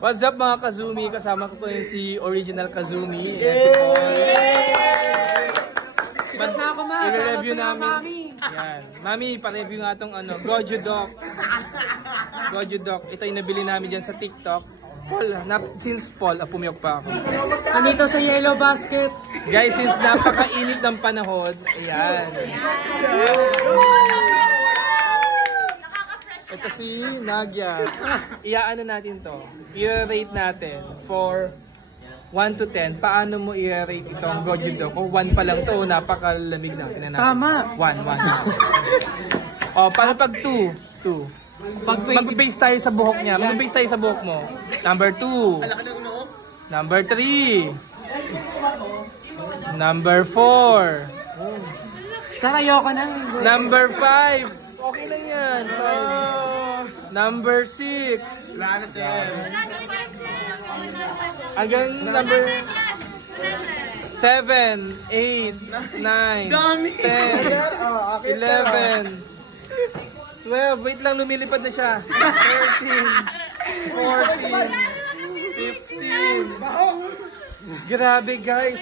What's up mga Kazumi? Kasama ko yung si Original Kazumi. Yan si Paul. Sikat na ako, ma. I-review namin. Yan. Mami, pa-review nga itong Goju Doc. Goju Doc. Ito yung nabili namin dyan sa TikTok. Paul, since Paul, pumiyok pa ako. Nandito sa Yellow Basket. Guys, since napakainit ng panahon, ayan. Ito si Nagya. Iaano natin to? I-rate natin for 1 to 10. Paano mo i-rate itong Goju Doc? Kung 1 pa lang to, napakalamig na. Tama. 1. O, paano pag 2? 2. Mag-base tayo sa buhok niya. Mag-base tayo sa buhok mo. Number 2. Number 3. Number 4. Sir, ayoko na. Number 5. Okay lang yan. Number 6. Hanggang number 7, 8, 9, 10, 11, 12. Wait lang, lumilipad na siya. 13, 14, 15. Grabe guys.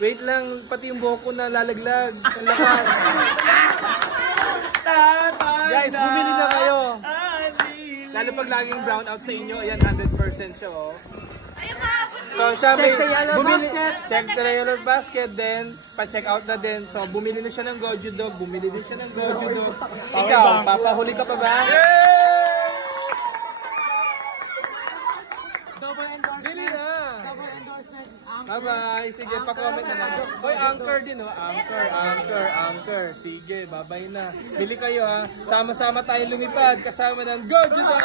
Wait lang, pati yung buhok ko na lalaglag. Ang lakas. Guys, bumili na kayo. Lalo pag laging brown out sa inyo, ayan 100% siya oh. So siya may bumili, check the Yellow Basket, then pa-check out na din. So bumili na siya ng Goju Doc, bumili din siya ng Goju Doc. Ikaw, papahuli ka pa ba? Double endorsement. Bili na. Double endorsement. Bye-bye. Sige, pa-comment naman. Hoy, Anchor din oh. Anchor. Sige, bye-bye na. Bili kayo ha. Sama-sama tayo lumipad kasama ng Goju Doc.